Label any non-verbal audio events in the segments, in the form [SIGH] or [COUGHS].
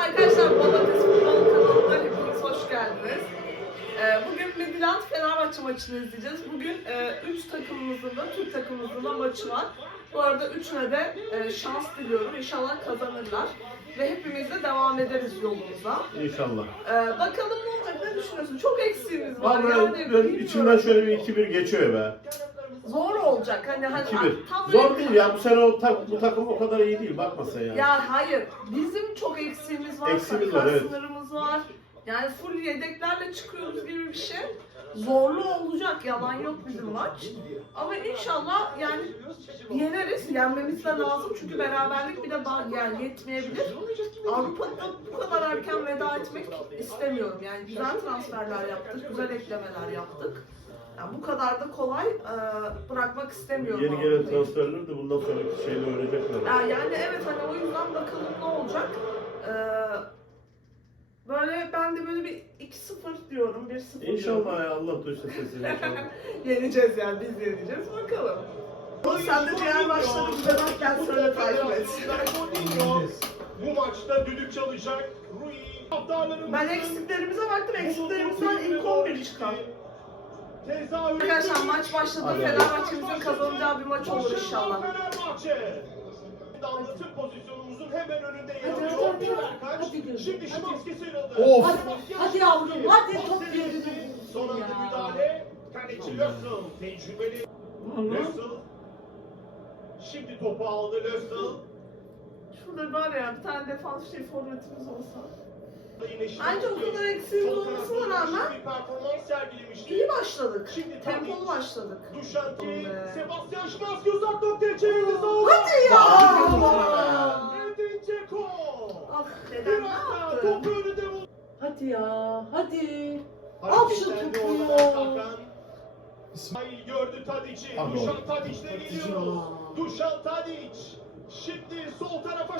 arkadaşlar Babates Futbol kanalına hepiniz hoş geldiniz. Ee, bugün Midland Fenerbahçe maçını izleyeceğiz. Bugün 3 takımımızın da, Türk takımımızın da maçı var. Bu arada üçüne de e, şans diliyorum. İnşallah kazanırlar. Ve hepimiz de devam ederiz yolumuza. İnşallah. Ee, bakalım ne olacak, ne düşünüyorsun? Çok eksiğimiz var. Vallahi yani, ben içimden şöyle bir 2-1 geçiyor be. Zor olacak. Hani, hani 2-1. tam Zor değil ya bu sene o tak, bu takım o kadar iyi değil bakma sen yani. Ya hayır, bizim çok eksiğimiz var, Eksiğimiz var, evet. sınırımız var. Yani full yedeklerle çıkıyoruz gibi bir şey. Zorlu olacak, yalan yok bizim maç. Ama inşallah yani yeneriz, yenmemiz de lazım çünkü beraberlik bir de yani yetmeyebilir. Avrupa'da bu kadar erken veda etmek istemiyorum. Yani güzel transferler yaptık, güzel eklemeler yaptık. Yani bu kadar da kolay e, bırakmak istemiyorum. Yeni gelen transferler de bundan sonraki şeyle öğrenecekler. Ya yani evet hani o yüzden bakalım ne olacak. Ee, böyle ben de böyle bir 2-0 diyorum, 1-0 diyorum. İnşallah ya Allah duysa sesini inşallah. [LAUGHS] Yeneceğiz yani biz yeneceğiz bakalım. Oğlum sen de diğer maçları bize bak gel söyle takip et. Bu maçta düdük çalacak. Rui Ben eksiklerimize baktım, eksiklerimizden ilk 11 çıkan. Arkadaşlar maç başladı, Hadi. Fenerbahçe'mizin kazanacağı bir maç olur inşallah. Fenerbahçe. Anlatım pozisyonumuzun hemen önünde yer Hadi, alıyor. hadi, hadi. Hadi Şimdi hadi. Şimanski sıyrıldı. Of. Hadi, hadi yavrum, hadi top yerine. Son anda müdahale. Kaleci Lössl. Tecrübeli Lössl. Şimdi topu aldı Lössl. Şurada var ya bir tane defans şey forvetimiz olsa. Bence o kadar eksiğimiz olmasına rağmen bir performans sergilemişti. iyi başladık. Şimdi Tempolu başladık. Duşanki. Sebastian Şimanski uzak noktaya çevirdi savunma. Hadi ya! Edin Dzeko. Ah dedem ne yaptı? topu önünde buldu. Hadi ya, hadi. Al şu topu. İsmail gördü Tadic'i. Duşan oğlum. Tadic'le geliyor. Duşan Tadic. Şimdi sol tarafa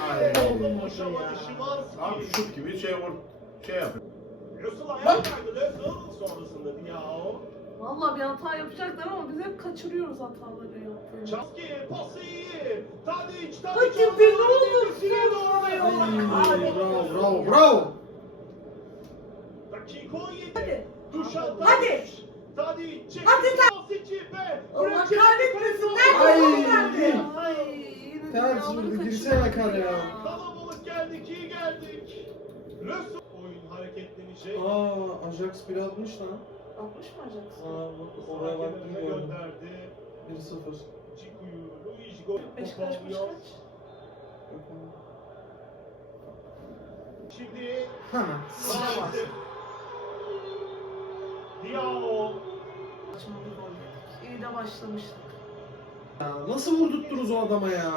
Şimanski. Ay. Oldu boşamadı Abi şut gibi şey vur şey yap. Lössl ayağa kaydı. Lössl sonrasında Diao. Valla bir hata yapacaklar ama biz hep kaçırıyoruz hataları yaptığını. Çaski pası iyi. Tadic, Tadic. be, ne olursun. Tadic'e doğru yolladı. Bravo, bravo, bravo. Dakika 17. Hadi. Duşan Hadi. Tadic. Tadic. Hadi be. Allah kahretmesin, nerede oldu. o nerede? Ay, Tamam, şimdi girsene kare ya. Kalabalık geldik, iyi geldik. Lössl oyun hareketlenecek. Aa, Ajax 1 atmış lan. 60 mı alacaksın? Aa, bak oraya baktım gördüm. gönderdi. 1-0. Ciku'yu, Luis gol Beşiktaş topalıyor. kaç? Şimdi Hemen. Diao. Bir gol yedik. İyi de başlamıştık. Ya, nasıl vurdurtturuz o adama ya?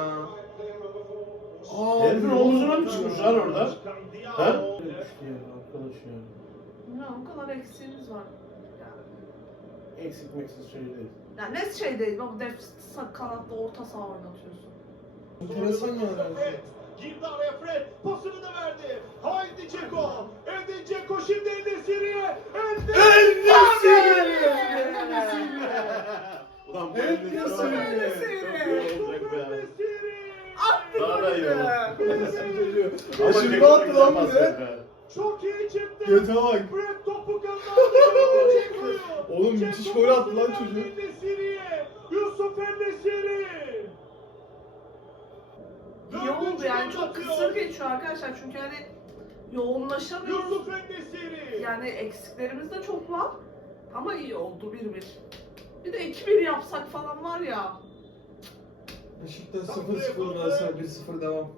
Aa, Herifin omuzuna mı çıkmış lan orada? Ha? Ya arkadaş ya. Ya o kadar eksiğimiz var. Yani, Eksik meksik şey değil. yani ne şey değil, bak def kanatta orta saha oynatıyorsun. Enteresan yani. Fred. Girdi araya Fred. Pasını da verdi. Haydi Ceko. Edin Ceko şimdi Endesiri'ye. Ulan bu Evet, elini nasıl çok- öyle? çok iyi olacak be. Endesiri. Attı Daha da iyi golü. Ama Şimdi attı lan verdi. Çok iyi çıktı. Göte bak. Fred topu. Ceko'yu. [LAUGHS] Oğlum müthiş Ceko gol attı lan pasını çocuk. Endesiri'ye. Yusuf Endesiri. İyi oldu yani çok kısır geçiyor arkadaşlar çünkü hani yoğunlaşamıyoruz. Yusuf Endesiri. Yani eksiklerimiz de çok var. Ama iyi oldu 1-1. Bir de 2-1 yapsak falan var ya. Beşiktaş 0-0 Galatasaray 1-0 devam.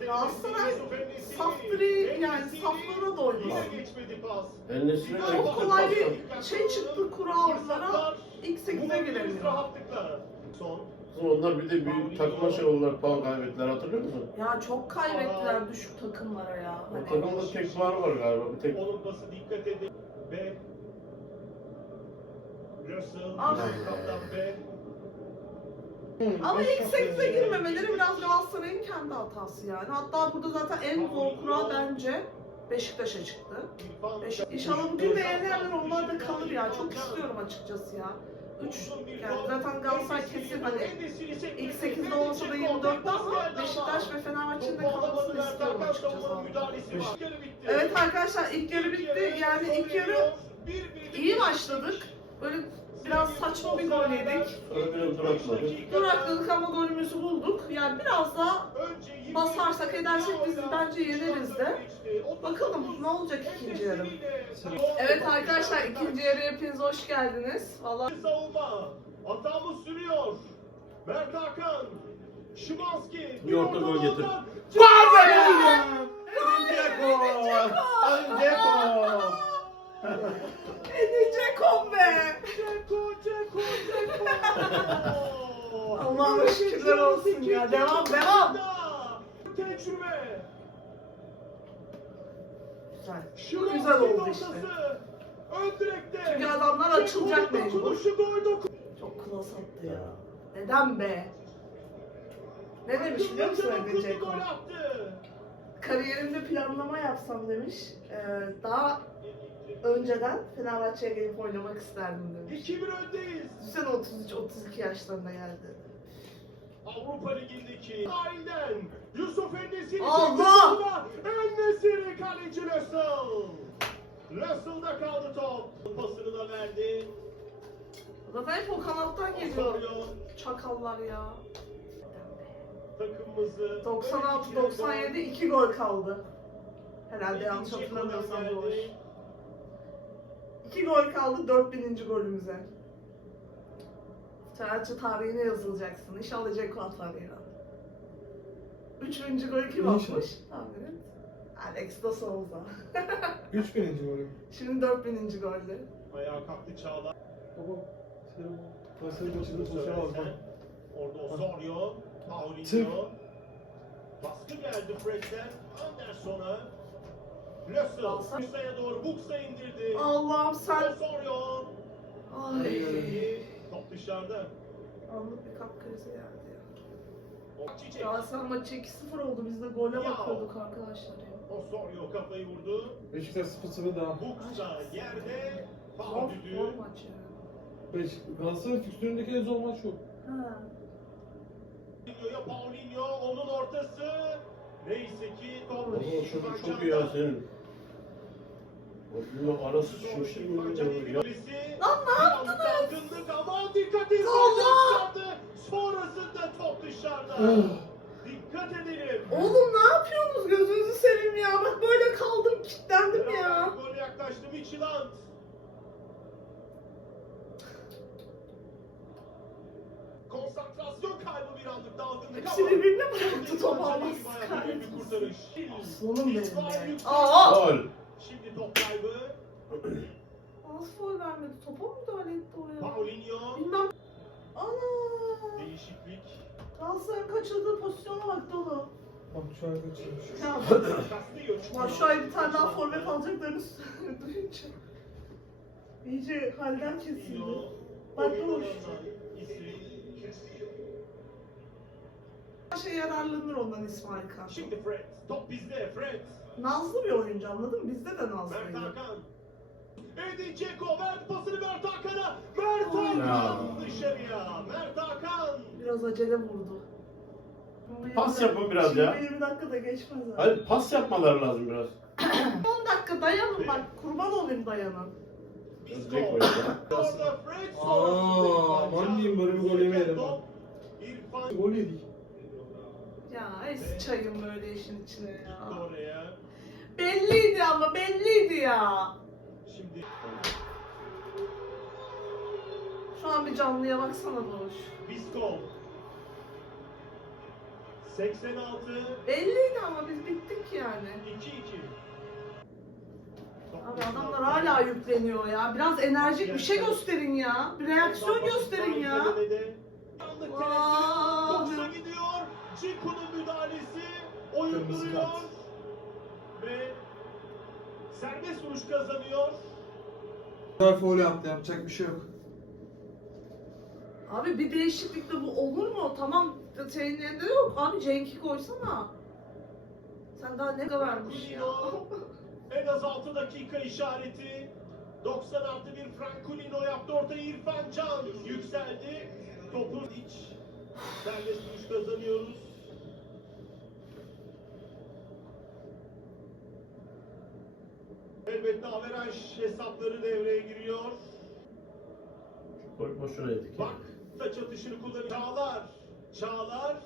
Galatasaray Safları yani saflara da oynadı. Yine geçmedi pas. Enesine de Çok kolay bir şey çıktı kura aldılara. İlk 8'e giremiyor. Son. Onlar bir de bir takıma şey oldular, puan kaybettiler hatırlıyor musun? Ya çok kaybettiler düşük takımlara ya. O Hani takımda tek puanı var galiba, bir tek. Onun pası dikkat edin. Ve Russell, Ah. kaptan B. Ama ilk 8'e girmemeleri biraz Galatasaray'ın kendi hatası yani. Hatta burada zaten en zor kura bence Beşiktaş'a çıktı. İrfan Beşik- İnşallah bugün de yenerler onlar da kalır ya. Çok istiyorum açıkçası ya. 3 yani zaten Galatasaray kesin hani ilk 8'de olmasa da 24'te ama Beşiktaş ve Fenerbahçe Fenerbahçe'de Topu alamadı kalmasını istiyorum açıkçası. savunmanın müdahalesi var. İlk yarı bitti. Evet arkadaşlar ilk yarı bitti. Yani ilk yarı iyi başladık. Böyle biraz saçma bir gol yedik. Sonra biraz durakladık. Durakladık ama golümüzü bulduk. Yani biraz daha basarsak edersek biz bence yeneriz de. Bakalım ne olacak ikinci yarım. Evet arkadaşlar ikinci yarı hepiniz hoş geldiniz. Valla Savunma. Hatamız sürüyor. Mert Hakan. Şimanski. Bir orta gol getir. Var be! Edin Dzeko! Edin Dzeko! Edin Dzeko be! Dzeko, Dzeko, Dzeko. Allah'ım şükürler olsun ya. Devam devam. Tecrübe. Güzel. Şimanski Güzel oldu işte. Ön direkte. Çünkü adamlar açılacak mecbur. Çok klas attı ya. Neden be? Ne demiş biliyor musun? Gol attı. Kariyerimde planlama yapsam demiş. Ee, daha önceden Fenerbahçe'ye gelip oynamak isterdim demiş. 2-1 öndeyiz. Düşünsene 33-32 yaşlarında geldi. Avrupa Ligi'ndeki sahilden Yusuf Enesiri Allah! Enesiri kaleci Russell. Russell'da kaldı top. Pasını da verdi. Zaten hep o kanattan geliyor. Çakallar ya. takımımızı 96-97 2 gol kaldı. Herhalde yanlış hatırlamıyorsam doğru. 2 gol kaldı 4000. golümüze. Fenerbahçe tarihine yazılacaksın. İnşallah Ceko atar ya. Üçüncü golü kim İnşallah. atmış? Tahmin et. Alex da Souza. [LAUGHS] 3000. golü. Şimdi 4000. golde. Ayağa kalktı Çağlar. Baba. Selam. Pasayı kaçırdı pozisyon aldı. Sen, Orada Osorio. Paulinho. Baskı geldi Fred'den. Anderson'a. Russell. Buksa'ya doğru Buksa indirdi. Allah'ım sen... Osorio. Ay. Top dışarıda. Anlık bir kalp krizi geldi ya. O. Galatasaray maçı 2-0 oldu. Biz de gole bakıyorduk arkadaşlar ya. Osorio kafayı vurdu. Beşiktaş 0-0 devam. Buksa yerde. Zor, zor maç ya. Beş, Galatasaray'ın fikstüründeki en zor maç yok. Ha. Paulinho'ya Paulinho onun ortası. Neyse ki top çok iyi ya senin. Bilmem arası mi bilmiyorum ya. Lan ne yaptınız? Aman dikkat edin. Allah! Sonrasında top dışarıda. Dikkat edelim. Oğlum ne yapıyorsunuz gözünüzü seveyim ya. Bak böyle kaldım kilitlendim ya. Gole yaklaştı Michelant. Konsantrasyon kaybı bir anlık dalgınlık Hepsi birbirine büyük bir kurtarış. Aslanım benim ya. Aa! Gol. Şimdi top kaybı. [CLEARS THROAT] Nasıl foul vermedi? Topa mı müdahale etti o ya? Paulinho. Bilmem. Ana! Değişiklik. Galatasaray'ın kaçırdığı pozisyona bak dolu. Bak şu an kaçırmış. Ya çıkıyor. Var şu ay bir tane daha forvet alacaklarını [LAUGHS] duyunca. İyice halden kesildi. Bak Oyun şey yararlanır ondan İsmail Kan. Şimdi Fred. Top bizde Fred. Nazlı bir oyuncu anladın mı? Bizde de Mert Nazlıydı. Hakan. Edin Dzeko verdi pasını Mert Hakan'a. Mert Hakan Ya. dışarıya. Mert Hakan. Biraz acele vurdu. Pas yani yapın biraz şimdi ya. 20 dakika da geçmez abi. Hadi pas yapmaları lazım biraz. [COUGHS] 10 dakika dayanın bak kurban olayım dayanın. Biraz Dzeko ya. Orada Fred Aa, aman diyeyim, böyle bir gol yemeyelim. İrfan Gol yedik. Ay sıçayım böyle işin içine ya. oraya. Belliydi ama belliydi ya. Şimdi Şu an bir canlıya baksana Doğuş. Biskov. 86 Belliydi ama biz bittik yani. 2-2. Abi adamlar hala yükleniyor ya. Biraz enerjik bir şey gösterin ya. Bir reaksiyon gösterin ya. Vay. Ciku'nun müdahalesi. Oyun duruyor. Ve serbest vuruş kazanıyor. Güzel foul yaptı yapacak bir şey yok. Abi bir değişiklikle bu olur mu? Tamam senin elinde yok. Abi Cenk'i koysana. Sen daha ne vermiş ya. en az 6 dakika işareti. 90 artı bir Franculino yaptı ortaya İrfan Can yükseldi. Topu iç. Serbest vuruş kazanıyoruz. Elbette averaj hesapları devreye giriyor. Gol boşuna yedik. ya. Bak taç atışını kullanıyor. Çağlar. Çağlar.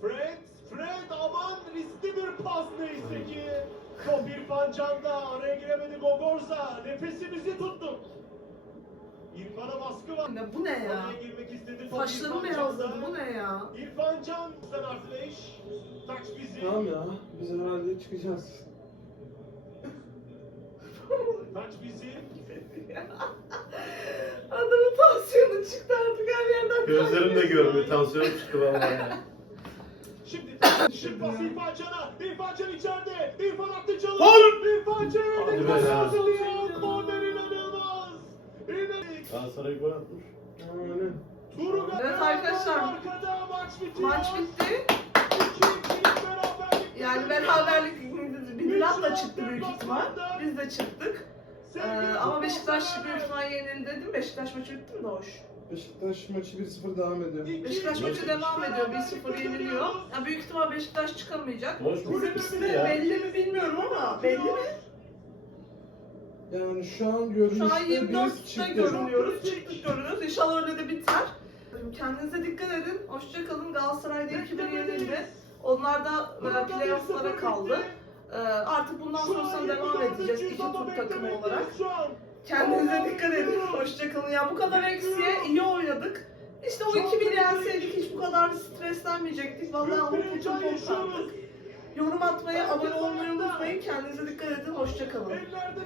Fred. Fred aman riskli bir pas neyse ki. Top İrfan Can'da araya giremedi Gogorza. Nefesimizi tuttuk. İrfan'a baskı var. Ne, bu ne ya? Araya girmek istedi. top Saçlarım İrfan beyazladı. Can'da. Bu ne ya? İrfan Can. Sen artı beş. Taç bizi. Tamam ya. Biz herhalde çıkacağız. Taç bizi. [LAUGHS] Adamın tansiyonu çıktı artık her yerden. Gözlerim de görmüyor. Tansiyonum çıktı vallahi. Şimdi şimdi pas İrfan Can'a. İrfan Can içeride. İrfan attı çalı. Gol! İrfan Can Hadi yerde be pas ya. hazırlıyor. Korner inanılmaz. İnanılmaz. Galatasaray gol atmış. Aynen. Turgay Evet arkadaşlar. Arkada maç bitiyor. Maç bitti. 2-2 beraberlik. Yani beraberlik Midrat da çıktı büyük ihtimal. Biz de çıktık. Ee, ama Beşiktaş büyük ihtimal yenildi değil mi? Beşiktaş maçı bitti mi Doğuş? Beşiktaş maçı 1-0 devam ediyor. Beşiktaş maçı devam ediyor. 1-0 yeniliyor. Ya büyük ihtimal Beşiktaş çıkamayacak. Bitti de ya. belli mi bilmiyorum ama belli mi? Yani şu an Şu görünüşte an birisi 24'te çıktı. görünüyoruz. Çıktık görünüyoruz. İnşallah öyle de biter. Kendinize dikkat edin. Hoşça kalın. Galatasaray'da 2-1 yenildi. Onlar da e, playoff'lara kaldı. E, artık bundan sonrasına devam edeceğiz iki tur takımı olarak. Kendinize dikkat edin. Hoşça kalın. Ya bu kadar eksiye iyi oynadık. İşte o 2-1 yenseydik hiç bu kadar streslenmeyecektik. Vallahi alıp uçup korkardık. Yorum atmayı, abone olmayı unutmayın. Kendinize dikkat edin. Hoşça kalın. Ellerde